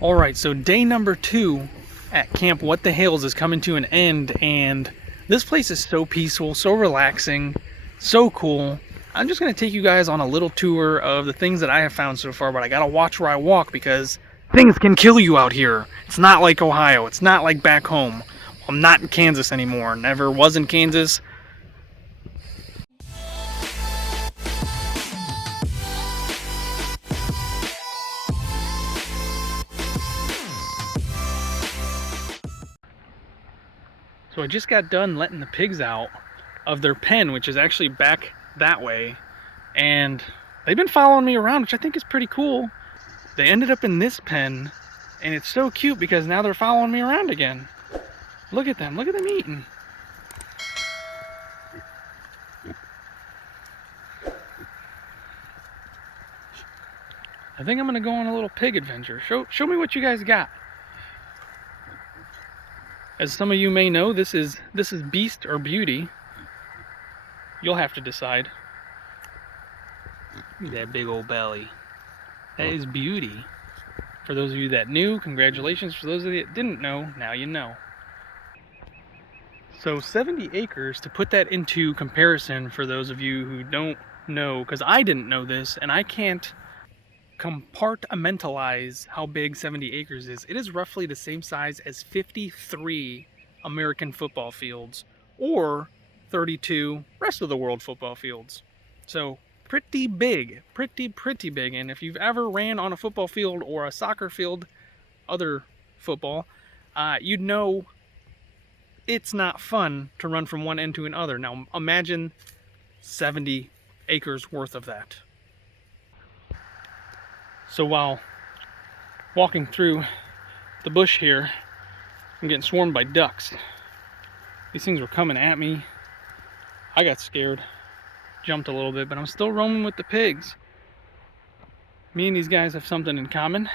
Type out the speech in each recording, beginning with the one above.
Alright, so day number 2 at Camp What the Hills is coming to an end, and this place is so peaceful, so relaxing, so cool. I'm just going to take you guys on a little tour of the things that I have found so far, but I gotta watch where I walk because things can kill you out here. It's not like Ohio, it's not like back home. I'm not in Kansas anymore, never was in Kansas. So I just got done letting the pigs out of their pen, which is actually back that way, and they've been following me around, which I think is pretty cool. They ended up in this pen, and it's so cute because now they're following me around again. Look at them eating. I think I'm gonna go on a little pig adventure. Show me what you guys got. As some of you may know, this is Beast or Beauty. You'll have to decide. Look at that big old belly. That is Beauty. For those of you that knew, congratulations. For those of you that didn't know, now you know. So 70 acres, to put that into comparison for those of you who don't know, because I didn't know this, and I can't compartmentalize how big 70 acres is. It is roughly the same size as 53 American football fields, or 32 rest of the world football fields. So pretty big, pretty big. And if you've ever ran on a football field or a soccer field, other football, you'd know it's not fun to run from one end to another. Now imagine 70 acres worth of that. So while walking through the bush here, I'm getting swarmed by ducks. These things were coming at me. I got scared, jumped a little bit, but I'm still roaming with the pigs. Me and these guys have something in common.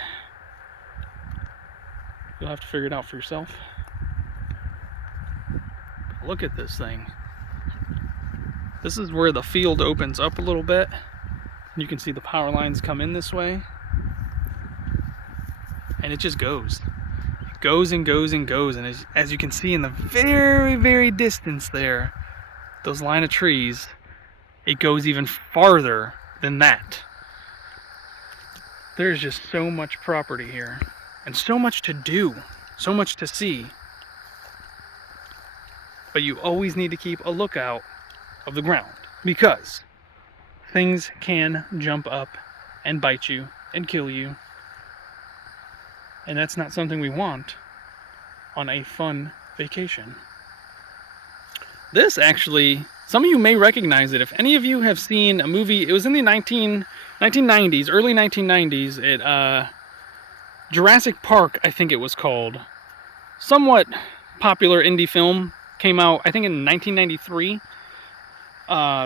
You'll have to figure it out for yourself. Look at this thing. This is where the field opens up a little bit. You can see the power lines come in this way. And it just goes. It goes and goes and goes. And as you can see in the very distance there, those line of trees, it goes even farther than that. There's just so much property here. And so much to do. So much to see. But you always need to keep a lookout of the ground, because things can jump up and bite you and kill you. And that's not something we want on a fun vacation. This actually, some of you may recognize it. If any of you have seen a movie, it was in the 1990s, early 1990s, at Jurassic Park, I think it was called. Somewhat popular indie film, came out, I think, in 1993.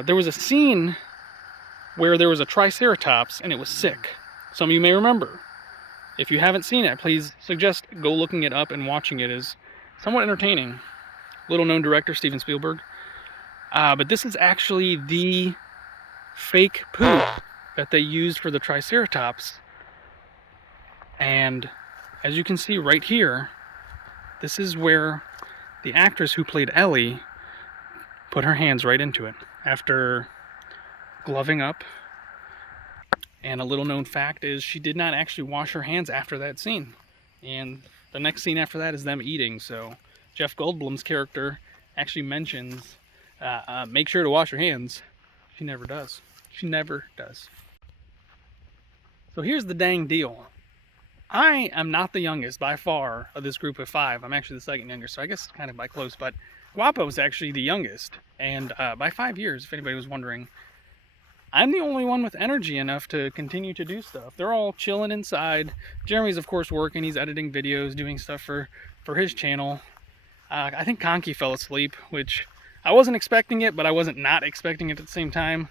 There was a scene where there was a triceratops and it was sick. Some of you may remember. If you haven't seen it, please suggest go looking it up, and watching it is somewhat entertaining. Little known director, Steven Spielberg. But this is actually the fake poop that they used for the triceratops. And as you can see right here, this is where the actress who played Ellie put her hands right into it after gloving up. And a little known fact is she did not actually wash her hands after that scene. And the next scene after that is them eating. So Jeff Goldblum's character actually mentions, make sure to wash your hands. She never does. She never does. So here's the dang deal. I am not the youngest by far of this group of 5. I'm actually the second youngest, so I guess kind of by close. But Guapo is actually the youngest, and by 5 years, if anybody was wondering. I'm the only one with energy enough to continue to do stuff. They're all chilling inside. Jeremy's, of course, working. He's editing videos, doing stuff for his channel. I think Conky fell asleep, which I wasn't expecting it, but I wasn't not expecting it at the same time.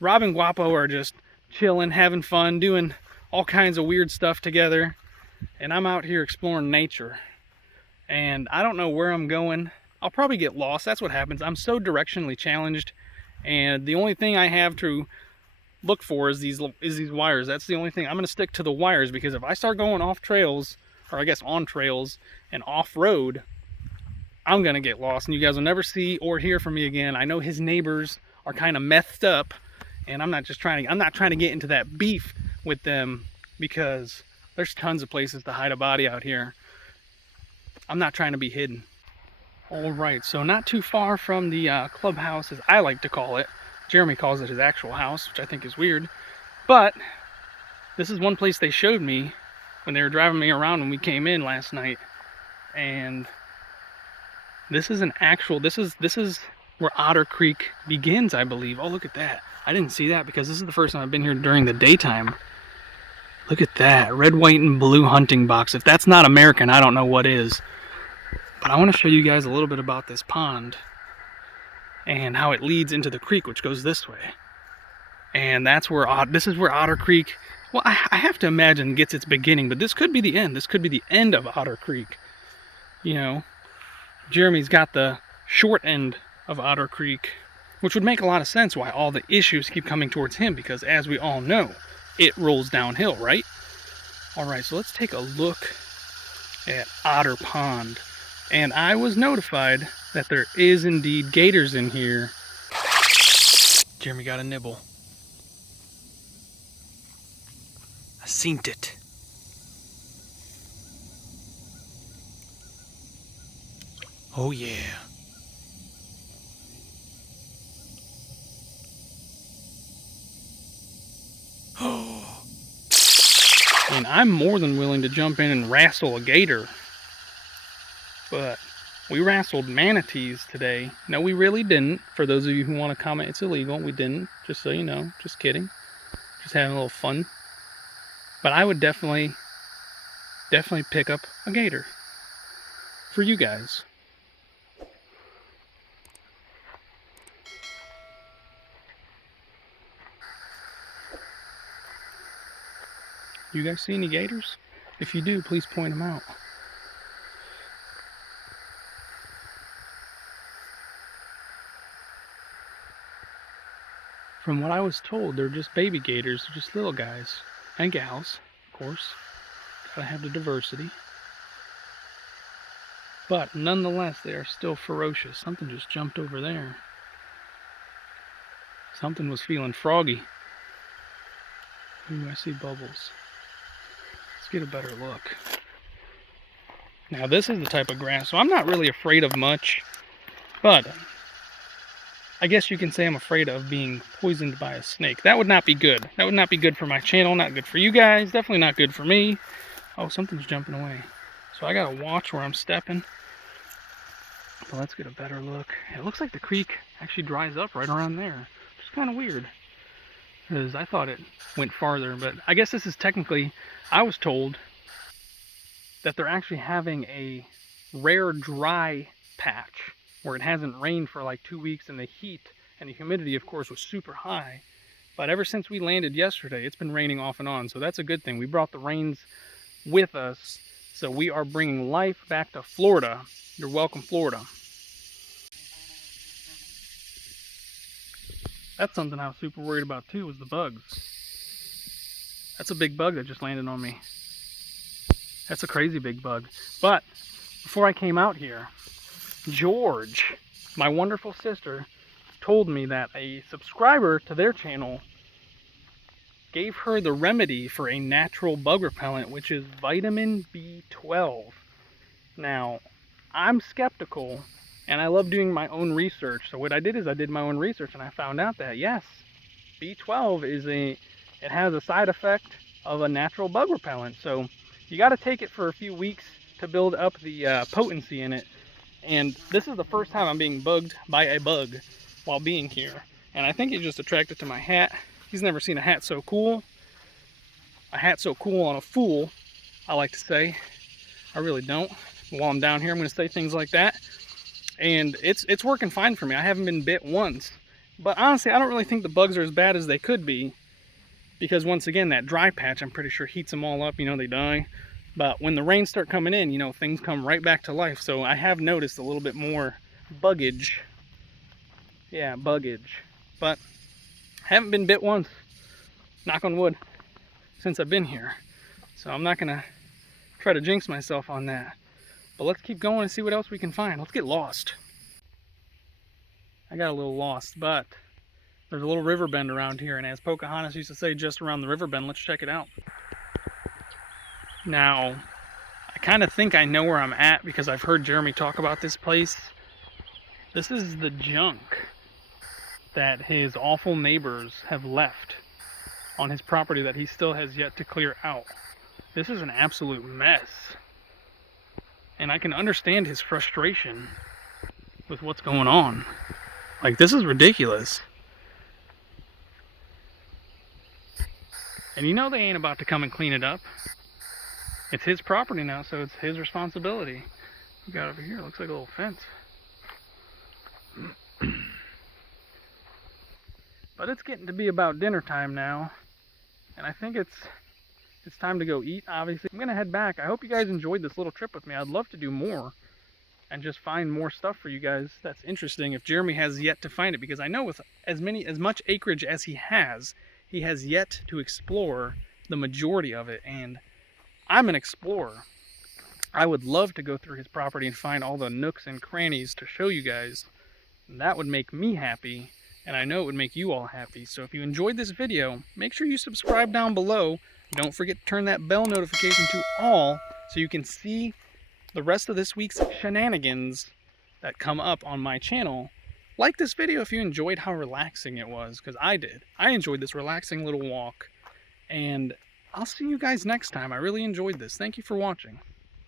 Rob and Guapo are just chilling, having fun, doing all kinds of weird stuff together. And I'm out here exploring nature. And I don't know where I'm going. I'll probably get lost. That's what happens. I'm so directionally challenged. And the only thing I have to look for is these wires. That's the only thing. I'm going to stick to the wires, because if I start going off trails, or I guess on trails and off road, I'm going to get lost, and you guys will never see or hear from me again. I know his neighbors are kind of messed up, and I'm not trying to get into that beef with them, because there's tons of places to hide a body out here. I'm not trying to be hidden. All right, so not too far from the clubhouse, as I like to call it. Jeremy calls it his actual house, which I think is weird. But this is one place they showed me when they were driving me around when we came in last night. And this is this is where Otter Creek begins, I believe. Oh, look at that. I didn't see that because this is the first time I've been here during the daytime. Look at that. Red, white, and blue hunting box. If that's not American, I don't know what is. But I want to show you guys a little bit about this pond and how it leads into the creek, which goes this way. And that's where this is where Otter Creek, well, I have to imagine, gets its beginning, but this could be the end. This could be the end of Otter Creek. You know, Jeremy's got the short end of Otter Creek, which would make a lot of sense why all the issues keep coming towards him, because as we all know, it rolls downhill, right? All right, so let's take a look at Otter Pond. And I was notified that there is indeed gators in here. Jeremy got a nibble. I seen it. Oh yeah. Oh. And I'm more than willing to jump in and wrestle a gator. But we wrestled manatees today. No, we really didn't. For those of you who want to comment, it's illegal. We didn't, just so you know. Just kidding. Just having a little fun. But I would definitely pick up a gator for you guys. You guys see any gators? If you do, please point them out. From what I was told, they're just baby gators. They're just little guys. And gals, of course. Gotta have the diversity. But nonetheless, they are still ferocious. Something just jumped over there. Something was feeling froggy. Ooh, I see bubbles. Let's get a better look. Now this is the type of grass, so I'm not really afraid of much. But I guess you can say I'm afraid of being poisoned by a snake. That would not be good. That would not be good for my channel, not good for you guys, definitely not good for me. Oh, something's jumping away. So I gotta watch where I'm stepping. But let's get a better look. It looks like the creek actually dries up right around there. Which is kind of weird, because I thought it went farther, but I guess this is technically, I was told that they're actually having a rare dry patch where it hasn't rained for like 2 weeks, and the heat and the humidity, of course, was super high. But ever since we landed yesterday, it's been raining off and on, so that's a good thing. We brought the rains with us, so we are bringing life back to Florida. You're welcome, Florida. That's something I was super worried about too, was the bugs. That's a big bug that just landed on me. That's a crazy big bug. But before I came out here, George, my wonderful sister, told me that a subscriber to their channel gave her the remedy for a natural bug repellent, which is vitamin B12. Now, I'm skeptical, and I love doing my own research. So what I did is I did my own research, and I found out that yes, B12 it has a side effect of a natural bug repellent. So you got to take it for a few weeks to build up the potency in it. And this is the first time I'm being bugged by a bug while being here. And I think he's just attracted to my hat. He's never seen a hat so cool. A hat so cool on a fool, I like to say. I really don't. While I'm down here, I'm going to say things like that. And it's working fine for me. I haven't been bit once. But honestly, I don't really think the bugs are as bad as they could be. Because once again, that dry patch, I'm pretty sure heats them all up. You know, they die. But when the rains start coming in, you know, things come right back to life. So I have noticed a little bit more buggage. Yeah, buggage. But haven't been bit once. knock on wood, since I've been here. So I'm not gonna try to jinx myself on that. But let's keep going and see what else we can find. Let's get lost. I got a little lost, but there's a little river bend around here, and as Pocahontas used to say, just around the river bend, let's check it out. Now, I kind of think I know where I'm at because I've heard Jeremy talk about this place. This is the junk that his awful neighbors have left on his property that he still has yet to clear out. This is an absolute mess. And I can understand his frustration with what's going on. Like, this is ridiculous. And you know they ain't about to come and clean it up. It's his property now, so it's his responsibility. We got over here, looks like a little fence. But it's getting to be about dinner time now. And I think it's time to go eat, obviously. I'm gonna head back. I hope you guys enjoyed this little trip with me. I'd love to do more and just find more stuff for you guys that's interesting if Jeremy has yet to find it, because I know with as much acreage as he has yet to explore the majority of it, and I'm an explorer. I would love to go through his property and find all the nooks and crannies to show you guys. That would make me happy, and I know it would make you all happy. So if you enjoyed this video, make sure you subscribe down below. Don't forget to turn that bell notification to all so you can see the rest of this week's shenanigans that come up on my channel. Like this video if you enjoyed how relaxing it was, because I did. I enjoyed this relaxing little walk, and I'll see you guys next time. I really enjoyed this. Thank you for watching.